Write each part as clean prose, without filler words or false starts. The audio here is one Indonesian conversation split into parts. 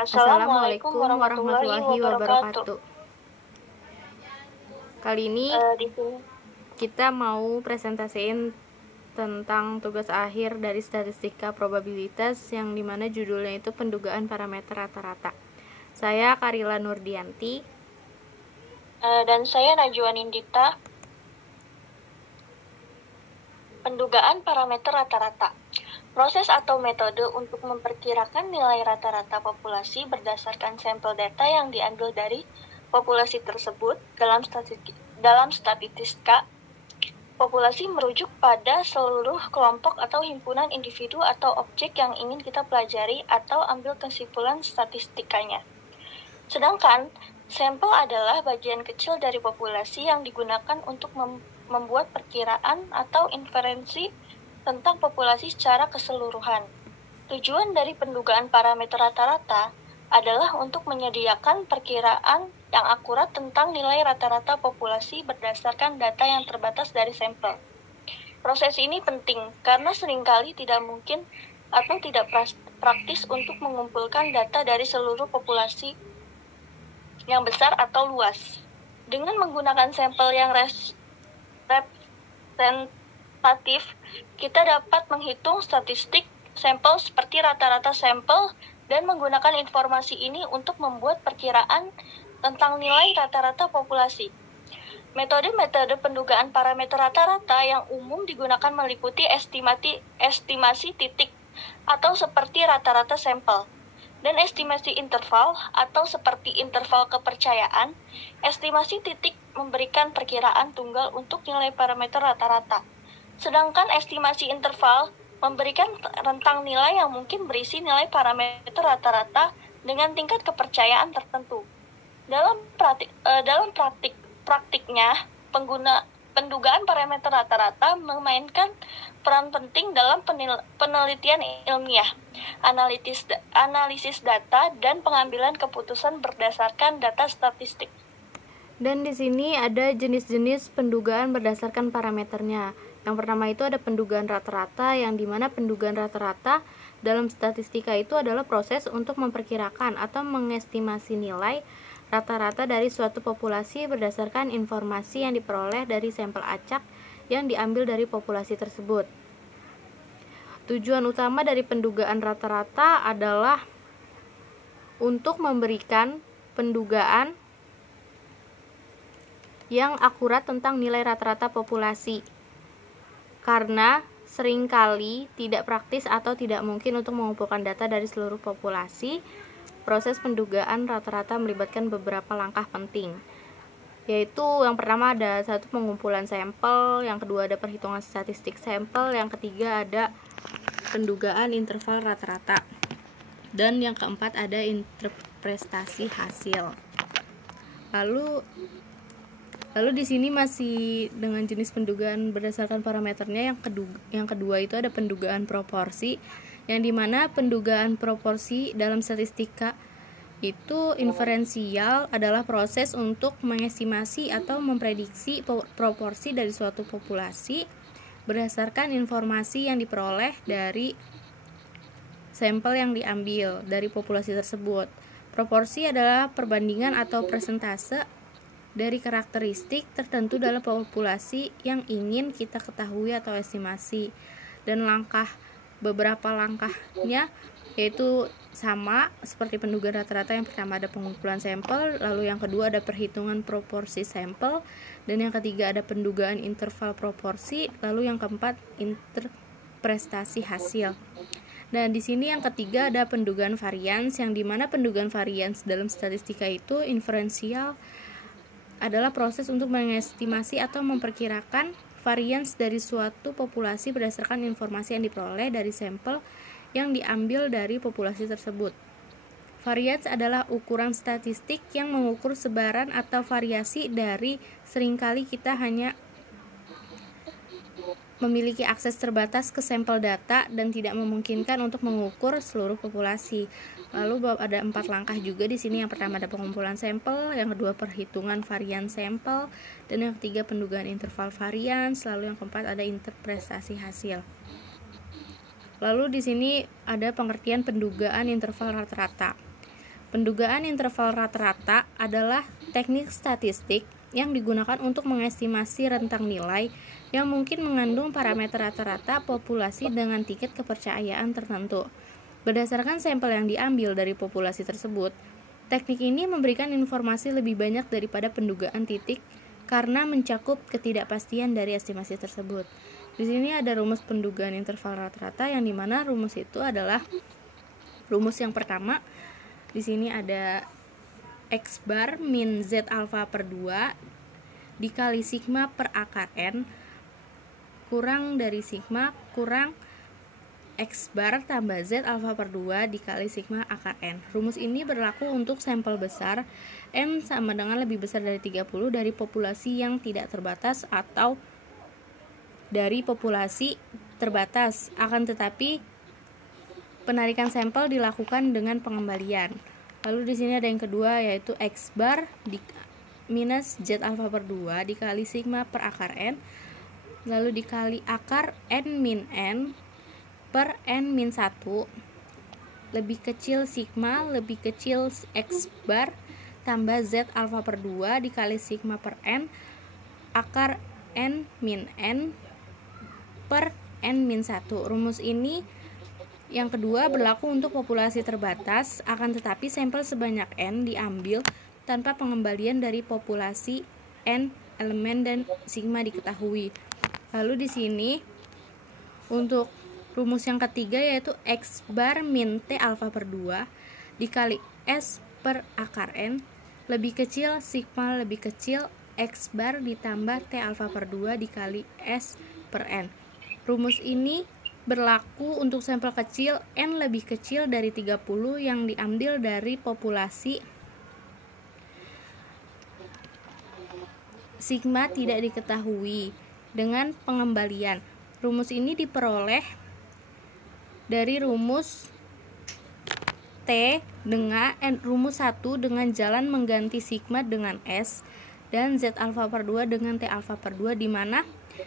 Assalamualaikum Assalamualaikum warahmatullahi warahmatullahi wabarakatuh. wabarakatuh. Kali ini Di sini kita mau presentasiin tentang tugas akhir dari statistika probabilitas yang dimana judulnya itu pendugaan parameter rata-rata. Saya Karila Nurdianti. dan saya Najwa Nindita. Pendugaan parameter rata-rata. Proses atau metode untuk memperkirakan nilai rata-rata populasi berdasarkan sampel data yang diambil dari populasi tersebut. Dalam statistika, populasi merujuk pada seluruh kelompok atau himpunan individu atau objek yang ingin kita pelajari atau ambil kesimpulan statistikanya. Sedangkan sampel adalah bagian kecil dari populasi yang digunakan untuk membuat perkiraan atau inferensi tentang populasi secara keseluruhan. Tujuan dari pendugaan parameter rata-rata adalah untuk menyediakan perkiraan yang akurat tentang nilai rata-rata populasi berdasarkan data yang terbatas dari sampel. Proses ini penting karena seringkali tidak mungkin atau tidak praktis untuk mengumpulkan data dari seluruh populasi yang besar atau luas. Dengan menggunakan sampel yang representatif, kita dapat menghitung statistik sampel seperti rata-rata sampel dan menggunakan informasi ini untuk membuat perkiraan tentang nilai rata-rata populasi. Metode-metode pendugaan parameter rata-rata yang umum digunakan meliputi estimasi titik atau seperti rata-rata sampel, dan estimasi interval atau seperti interval kepercayaan. Estimasi titik memberikan perkiraan tunggal untuk nilai parameter rata-rata, sedangkan estimasi interval memberikan rentang nilai yang mungkin berisi nilai parameter rata-rata dengan tingkat kepercayaan tertentu. Dalam praktiknya, pendugaan parameter rata-rata memainkan peran penting dalam penelitian ilmiah, analisis data, dan pengambilan keputusan berdasarkan data statistik. Dan di sini ada jenis-jenis pendugaan berdasarkan parameternya. Yang pertama itu ada pendugaan rata-rata, yang dimana pendugaan rata-rata dalam statistika itu adalah proses untuk memperkirakan atau mengestimasi nilai rata-rata dari suatu populasi berdasarkan informasi yang diperoleh dari sampel acak yang diambil dari populasi tersebut. Tujuan utama dari pendugaan rata-rata adalah untuk memberikan pendugaan yang akurat tentang nilai rata-rata populasi, karena seringkali tidak praktis atau tidak mungkin untuk mengumpulkan data dari seluruh populasi. Proses pendugaan rata-rata melibatkan beberapa langkah penting, yaitu yang pertama ada satu pengumpulan sampel, yang kedua ada perhitungan statistik sampel, yang ketiga ada pendugaan interval rata-rata, dan yang keempat ada interpretasi hasil. Lalu di sini masih dengan jenis pendugaan berdasarkan parameternya. Yang kedua itu ada pendugaan proporsi, yang dimana pendugaan proporsi dalam statistika itu inferensial adalah proses untuk mengestimasi atau memprediksi proporsi dari suatu populasi berdasarkan informasi yang diperoleh dari sampel yang diambil dari populasi tersebut. Proporsi adalah perbandingan atau persentase dari karakteristik tertentu dalam populasi yang ingin kita ketahui atau estimasi. Dan beberapa langkahnya yaitu sama seperti pendugaan rata-rata. Yang pertama ada pengumpulan sampel, lalu yang kedua ada perhitungan proporsi sampel, dan yang ketiga ada pendugaan interval proporsi, lalu yang keempat interpretasi hasil. Nah, di sini yang ketiga ada pendugaan varians, yang dimana pendugaan varians dalam statistika itu inferensial adalah proses untuk mengestimasi atau memperkirakan varians dari suatu populasi berdasarkan informasi yang diperoleh dari sampel yang diambil dari populasi tersebut. Varians adalah ukuran statistik yang mengukur sebaran atau variasi dari seringkali kita hanya memiliki akses terbatas ke sampel data dan tidak memungkinkan untuk mengukur seluruh populasi. Lalu ada 4 langkah juga di sini. Yang pertama ada pengumpulan sampel, yang kedua perhitungan varian sampel, dan yang ketiga pendugaan interval varians, lalu yang keempat ada interpretasi hasil. Lalu di sini ada pengertian pendugaan interval rata-rata. Pendugaan interval rata-rata adalah teknik statistik yang digunakan untuk mengestimasi rentang nilai yang mungkin mengandung parameter rata-rata populasi dengan tingkat kepercayaan tertentu. Berdasarkan sampel yang diambil dari populasi tersebut, teknik ini memberikan informasi lebih banyak daripada pendugaan titik karena mencakup ketidakpastian dari estimasi tersebut. Di sini ada rumus pendugaan interval rata-rata yang dimana rumus itu adalah rumus yang pertama. Di sini ada X bar min Z alfa per 2 dikali sigma per akar N kurang dari sigma kurang X bar tambah Z alfa per 2 dikali sigma akar N. Rumus ini berlaku untuk sampel besar N sama dengan lebih besar dari 30 dari populasi yang tidak terbatas atau dari populasi terbatas. Akan tetapi penarikan sampel dilakukan dengan pengembalian. Lalu di sini ada yang kedua yaitu X bar minus Z alfa per 2 dikali sigma per akar N lalu dikali akar N min N per N min 1 lebih kecil sigma lebih kecil X bar tambah Z alfa per 2 dikali sigma per N akar N min N per N min 1. Rumus ini yang kedua berlaku untuk populasi terbatas, akan tetapi sampel sebanyak N diambil tanpa pengembalian dari populasi N elemen dan sigma diketahui. Lalu di sini untuk rumus yang ketiga yaitu X bar min T alfa per 2 dikali S per akar N lebih kecil sigma lebih kecil X bar ditambah T alfa per 2 dikali S per N. Rumus ini berlaku untuk sampel kecil N lebih kecil dari 30 yang diambil dari populasi sigma tidak diketahui dengan pengembalian. Rumus ini diperoleh dari rumus T dengan rumus 1 dengan jalan mengganti sigma dengan S dan Z alfa per 2 dengan T alfa per 2 di mana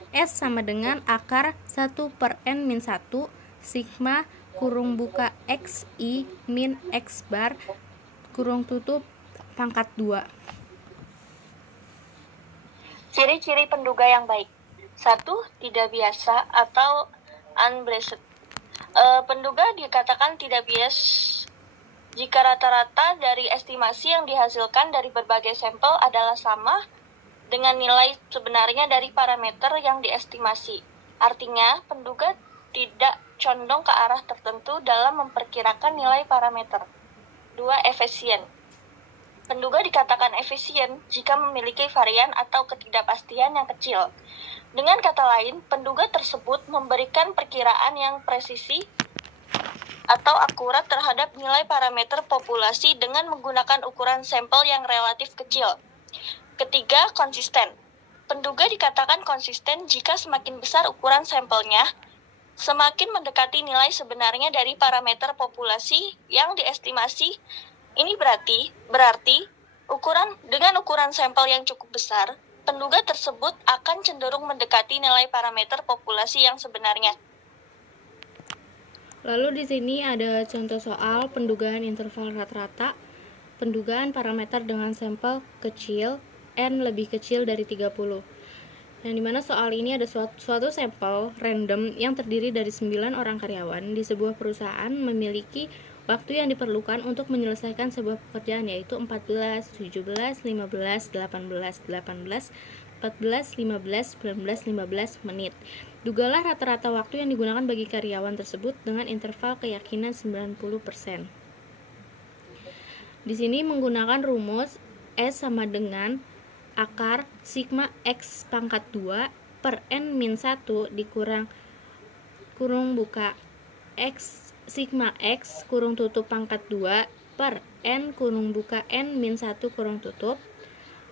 S sama dengan akar 1 per N min 1 sigma kurung buka XI min X bar kurung tutup pangkat 2. Ciri-ciri penduga yang baik. 1. Tidak biasa atau unbiased. Penduga dikatakan tidak bias jika rata-rata dari estimasi yang dihasilkan dari berbagai sampel adalah sama dengan nilai sebenarnya dari parameter yang diestimasi. Artinya, penduga tidak condong ke arah tertentu dalam memperkirakan nilai parameter. 2. Efisien. Penduga dikatakan efisien jika memiliki varian atau ketidakpastian yang kecil. Dengan kata lain, penduga tersebut memberikan perkiraan yang presisi atau akurat terhadap nilai parameter populasi dengan menggunakan ukuran sampel yang relatif kecil. Ketiga, konsisten. Penduga dikatakan konsisten jika semakin besar ukuran sampelnya, semakin mendekati nilai sebenarnya dari parameter populasi yang diestimasi. Ini berarti dengan ukuran sampel yang cukup besar, penduga tersebut akan cenderung mendekati nilai parameter populasi yang sebenarnya. Lalu di sini ada contoh soal pendugaan interval rata-rata, pendugaan parameter dengan sampel kecil N lebih kecil dari 30. Yang dimana soal ini ada suatu sampel random yang terdiri dari 9 orang karyawan di sebuah perusahaan memiliki waktu yang diperlukan untuk menyelesaikan sebuah pekerjaan yaitu 14, 17, 15, 18, 18, 14, 15, 19, 15 menit. Dugalah rata-rata waktu yang digunakan bagi karyawan tersebut dengan interval keyakinan 90%. Di sini menggunakan rumus S sama dengan akar sigma X pangkat 2 per N min 1 dikurang kurung buka X sigma X kurung tutup pangkat 2 per N kurung buka N min 1 kurung tutup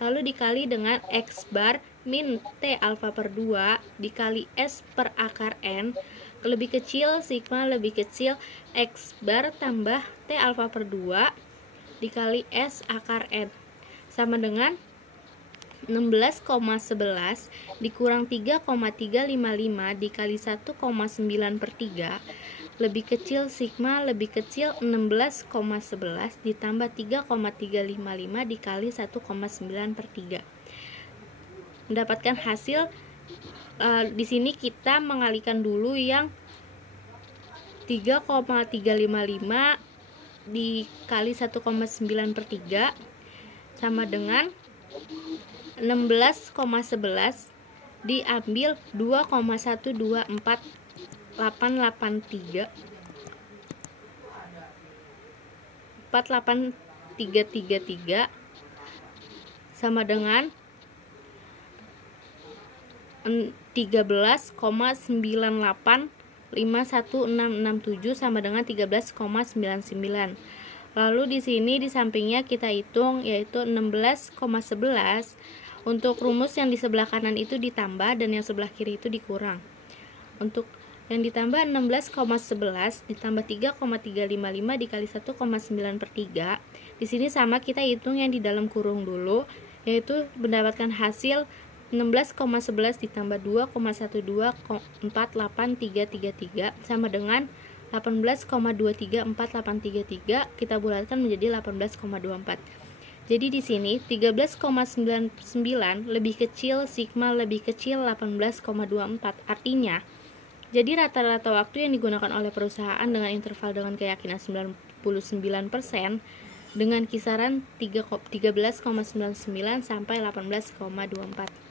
lalu dikali dengan X bar min T alfa per 2 dikali S per akar N lebih kecil sigma lebih kecil X bar tambah T alfa per 2 dikali S akar N sama dengan 16,11 dikurang 3,355 dikali 1,9 per 3 lebih kecil sigma lebih kecil 16,11 ditambah 3,355 dikali 1,9 per 3. Mendapatkan hasil, di sini kita mengalihkan dulu yang 3,355 dikali 1,9 per 3 sama dengan 16,11 diambil 2,1248833 48333 sama dengan 13,98516667 sama dengan 13,99. Lalu di sini di sampingnya kita hitung yaitu 16,11. Untuk rumus yang di sebelah kanan itu ditambah dan yang sebelah kiri itu dikurang. Untuk yang ditambah 16,11 ditambah 3,355 dikali 1,9 per 3. Di sini sama kita hitung yang di dalam kurung dulu, yaitu mendapatkan hasil 16,11 ditambah 2,1248333 sama dengan 18,234833. Kita bulatkan menjadi 18,24. Jadi di sini 13,99 lebih kecil sigma lebih kecil 18,24. Artinya, jadi rata-rata waktu yang digunakan oleh perusahaan dengan interval dengan keyakinan 99% dengan kisaran 13,99 sampai 18,24.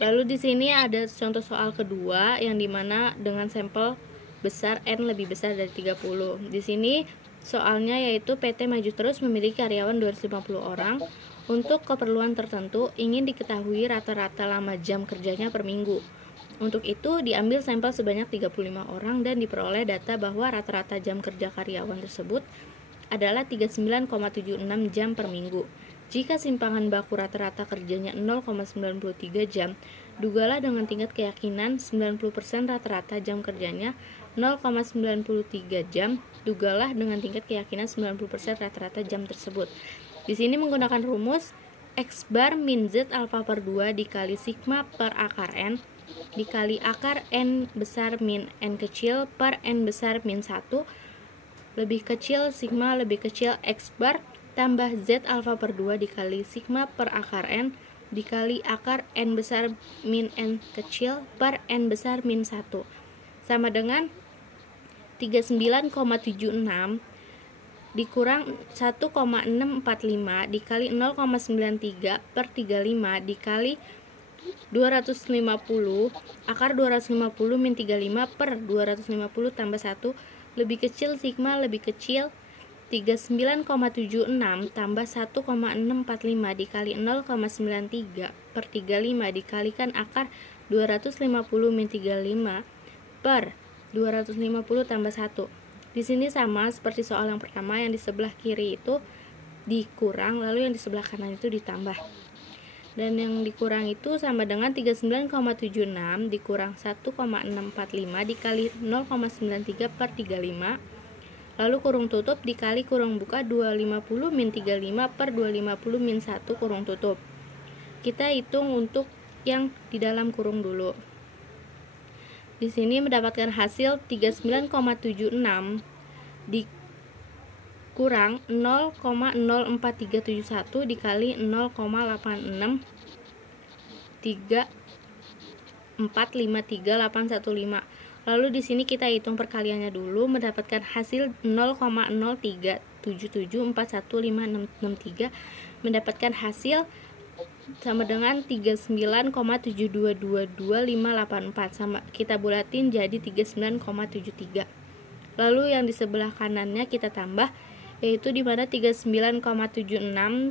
Lalu di sini ada contoh soal kedua yang dimana dengan sampel besar N lebih besar dari 30. Di sini soalnya yaitu PT Maju Terus memiliki karyawan 250 orang. Untuk keperluan tertentu ingin diketahui rata-rata lama jam kerjanya per minggu. Untuk itu diambil sampel sebanyak 35 orang dan diperoleh data bahwa rata-rata jam kerja karyawan tersebut adalah 39,76 jam per minggu. Jika simpangan baku rata-rata kerjanya 0,93 jam, dugalah dengan tingkat keyakinan 90% rata-rata jam kerjanya 0,93 jam, dugalah dengan tingkat keyakinan 90% rata-rata jam tersebut. Di sini menggunakan rumus X bar min Z alfa per 2 dikali sigma per akar N dikali akar N besar min N kecil per N besar min 1 lebih kecil sigma lebih kecil X bar tambah Z alfa per 2 dikali sigma per akar N dikali akar N besar min N kecil per N besar min 1 sama dengan 39,76 dikurang 1,645 dikali 0,93 per 35 dikali 250 akar 250 min 35 per 250 tambah 1 lebih kecil sigma lebih kecil 39,76 tambah 1,645 dikali 0,93 per 35 dikalikan akar 250 min 35 per 250 tambah 1. Di sini sama seperti soal yang pertama, yang di sebelah kiri itu dikurang, lalu yang di sebelah kanan itu ditambah. Dan yang dikurang itu sama dengan 39,76 dikurang 1,645 dikali 0,93 per 35 lalu kurung tutup dikali kurung buka 250 min 35 per 250 min 1 kurung tutup. Kita hitung untuk yang di dalam kurung dulu. Di sini mendapatkan hasil 39,76 dikurang 0,04371 dikali 0,863453,815. Lalu di sini kita hitung perkaliannya dulu, mendapatkan hasil 0,037741563, mendapatkan hasil sama dengan 39,7222584, sama kita bulatin jadi 39,73. Lalu yang di sebelah kanannya kita tambah, yaitu di mana 39,76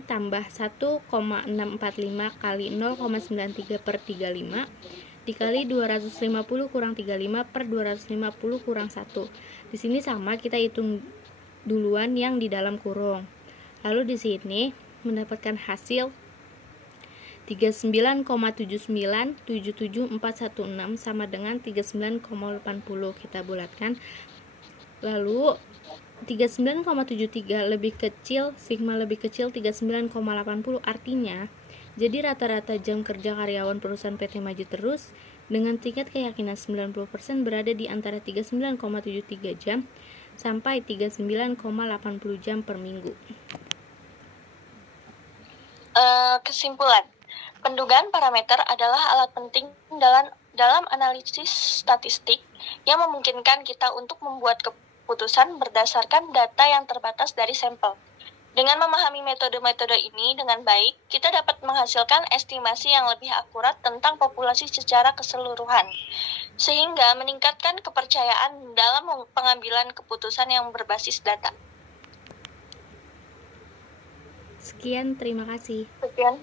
tambah 1,645 kali 0,93 per 35 dikali 250 kurang 35 per 250 kurang 1. Di sini sama kita hitung duluan yang di dalam kurung. Lalu di sini mendapatkan hasil 39,7977416 sama dengan 39,80. Kita bulatkan. Lalu 39,73 lebih kecil sigma lebih kecil 39,80, artinya jadi rata-rata jam kerja karyawan perusahaan PT Maju Terus dengan tingkat keyakinan 90% berada di antara 39,73 jam sampai 39,80 jam per minggu. Kesimpulan, pendugaan parameter adalah alat penting dalam analisis statistik yang memungkinkan kita untuk membuat keputusan berdasarkan data yang terbatas dari sampel. Dengan memahami metode-metode ini dengan baik, kita dapat menghasilkan estimasi yang lebih akurat tentang populasi secara keseluruhan, sehingga meningkatkan kepercayaan dalam pengambilan keputusan yang berbasis data. Sekian, terima kasih. Sekian.